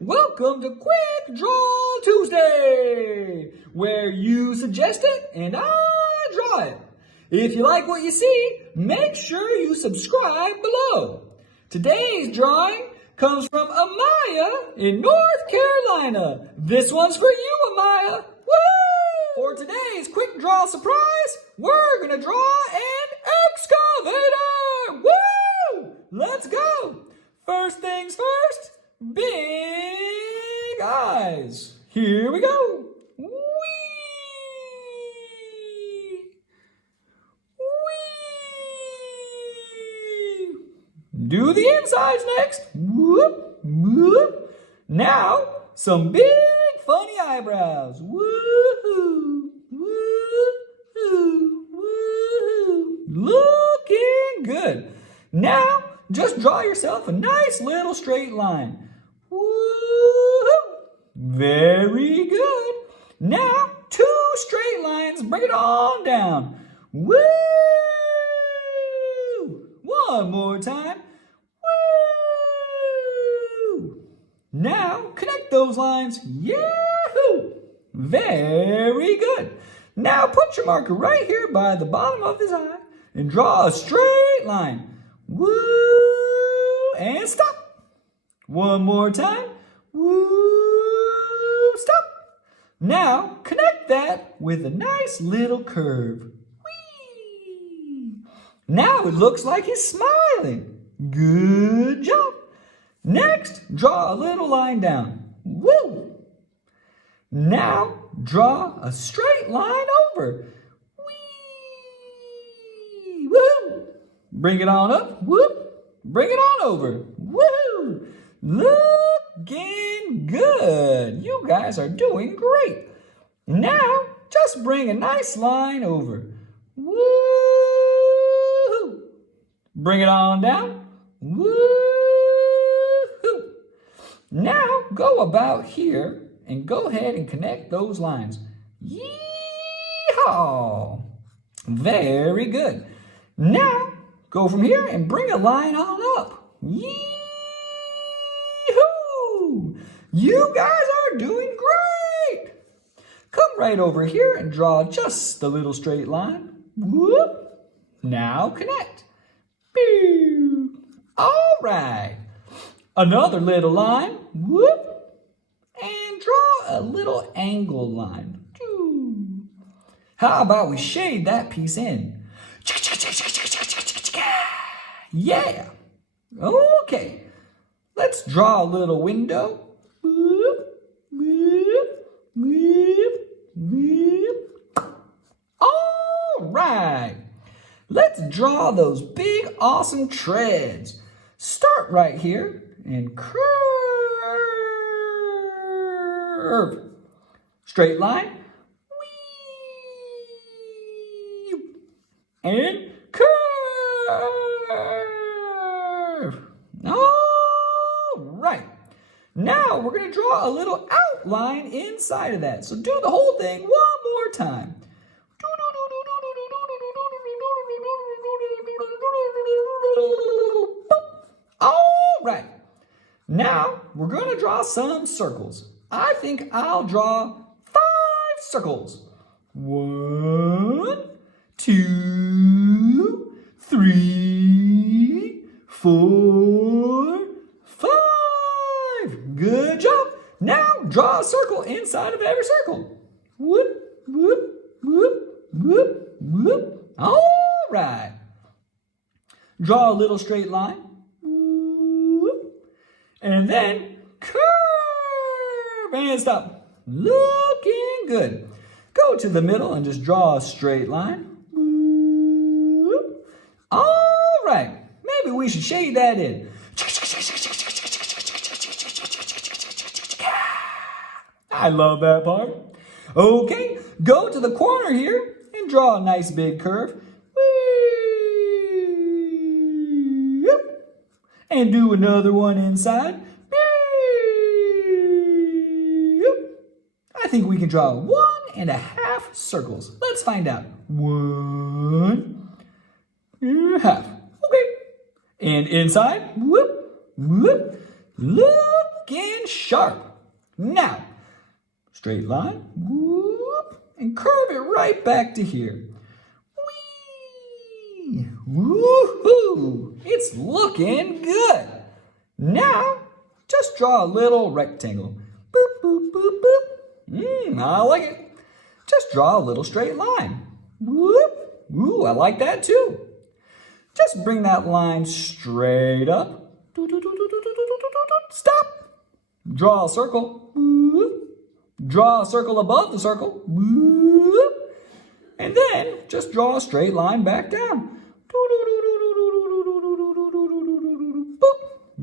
Welcome to Quick Draw Tuesday, where you suggest it and I draw it. If you like what you see, make sure you subscribe below. Today's drawing comes from Amaya in North Carolina. This one's for you, Amaya. Woo! For today's quick draw surprise, we're gonna draw an excavator. Woo! Let's go. First things first, big eyes. Here we go. Whee! Whee! Do the insides next. Whoop, whoop. Now, some big funny eyebrows. Woo-hoo, woo-hoo, woo-hoo. Looking good. Now, just draw yourself a nice little straight line. Woo-hoo. Very good. Now, two straight lines. Bring it on down. Woo! One more time. Woo! Now, connect those lines. Yahoo! Very good. Now, put your marker right here by the bottom of his eye and draw a straight line. Woo! And stop. One more time. Woo! Stop. Now, connect that with a nice little curve. Whee! Now it looks like he's smiling. Good job. Next, draw a little line down. Woo! Now, draw a straight line over. Whee! Woo! Bring it on up. Whoop! Bring it on over. Woo! Looking good. You guys are doing great. Now, just bring a nice line over. Woo! Bring it on down. Woo! Now, go about here and go ahead and connect those lines. Yee-haw! Very good. Now, go from here and bring a line on up. Yee-hoo! You guys are doing great. Come right over here and draw just a little straight line. Whoop. Now connect. Pew. All right. Another little line. Whoop. And draw a little angle line. How about we shade that piece in? Yeah. Okay. Let's draw a little window. Whoop, whoop, whoop, whoop. All right. Let's draw those big, awesome treads. Start right here and curve. Straight line. Whee. And curve. All right. Now we're going to draw a little outline inside of that. So do the whole thing one more time. All right. Now we're going to draw some circles. I think I'll draw 5 circles. 1, 2, 3, 4, 5. Good job. Now draw a circle inside of every circle. Whoop, whoop, whoop, whoop, whoop. All right. Draw a little straight line. Whoop. And then curve and stop. Looking good. Go to the middle and just draw a straight line. Whoop. All right. Maybe we should shade that in. I love that part. Okay, go to the corner here and draw a nice big curve. And do another one inside. I think we can draw 1.5 circles. Let's find out. 1.5. Okay. And inside. Whoop, whoop. Looking looking sharp. Now, straight line, whoop, and curve it right back to here. Whee! Woohoo! It's looking good. Now, just draw a little rectangle. Boop, boop, boop, boop. I like it. Just draw a little straight line. Whoop! Ooh, I like that too. Just bring that line straight up. Stop. Draw a circle. Draw a circle above the circle. And then just draw a straight line back down.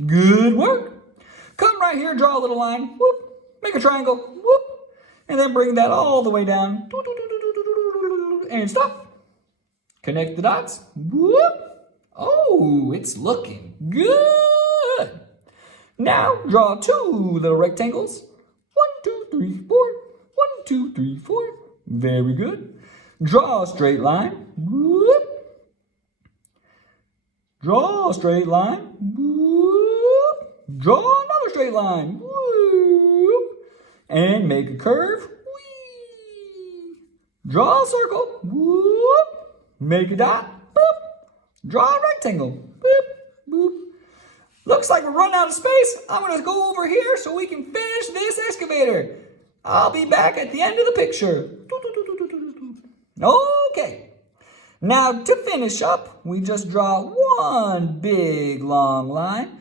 Good work. Come right here, draw a little line. Make a triangle. And then bring that all the way down. And stop. Connect the dots. Oh, it's looking good. Now draw two little rectangles. 1, 2, 3, 4. 1, 2, 3, 4. Very good. Draw a straight line. Draw a straight line. Draw another straight line. And make a curve. Draw a circle. Make a dot. Draw a rectangle. Boop, boop. Looks like we're running out of space. I'm going to go over here so we can finish this excavator. I'll be back at the end of the picture. Okay. Now to finish up, we just draw one big long line.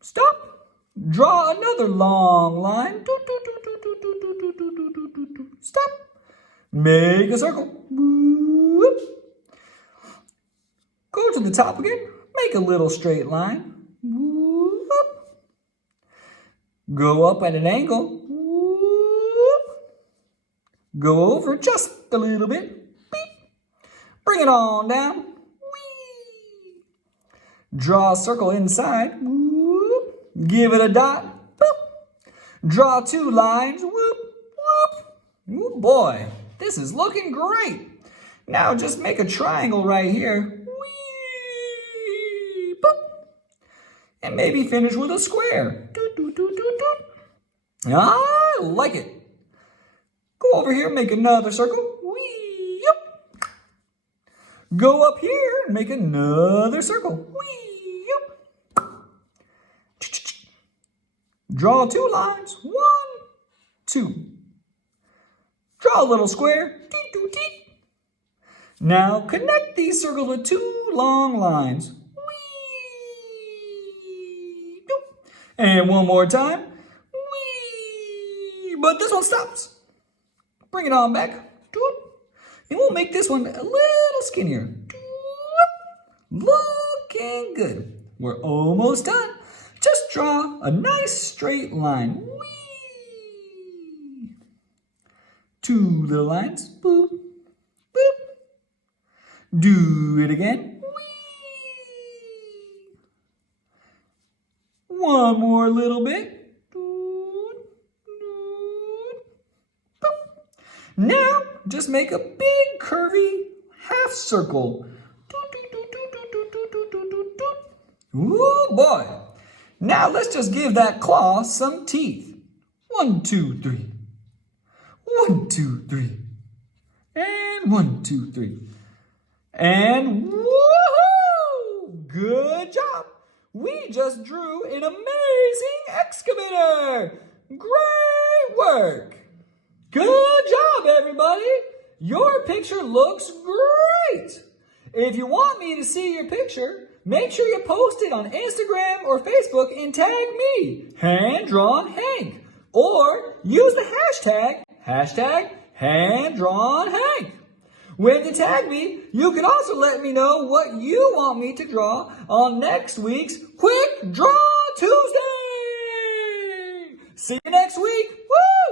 Stop. Draw another long line. Stop. Make a circle. Go to the top again. Make a little straight line. Go up at an angle. Go over just a little bit. Beep. Bring it on down. Whee. Draw a circle inside. Whoop. Give it a dot. Boop. Draw two lines. Whoop, whoop. Oh boy, this is looking great. Now just make a triangle right here. Whee. Boop. And maybe finish with a square. I like it. Go over here, make another circle. Whee, yep. Go up here and make another circle. Whee, yep. Draw two lines. 1, 2. Draw a little square. Now connect these circles with two long lines. Whee, yep. And one more time. Whee, but this one stops. Bring it on back. And we'll make this one a little skinnier. Looking good. We're almost done. Just draw a nice straight line. Whee! Two little lines. Boop, boop. Do it again. Whee! One more little bit. Now, just make a big curvy half circle. Ooh, boy. Now, let's just give that claw some teeth. 1, 2, 3. 1, 2, 3. And 1, 2, 3. And woohoo! Good job. We just drew an amazing excavator. Great work. Good job, everybody! Your picture looks great! If you want me to see your picture, make sure you post it on Instagram or Facebook and tag me, Hand Drawn Hank. Or use the hashtag Hand Drawn Hank. When you tag me, you can also let me know what you want me to draw on next week's Quick Draw Tuesday! See you next week! Woo!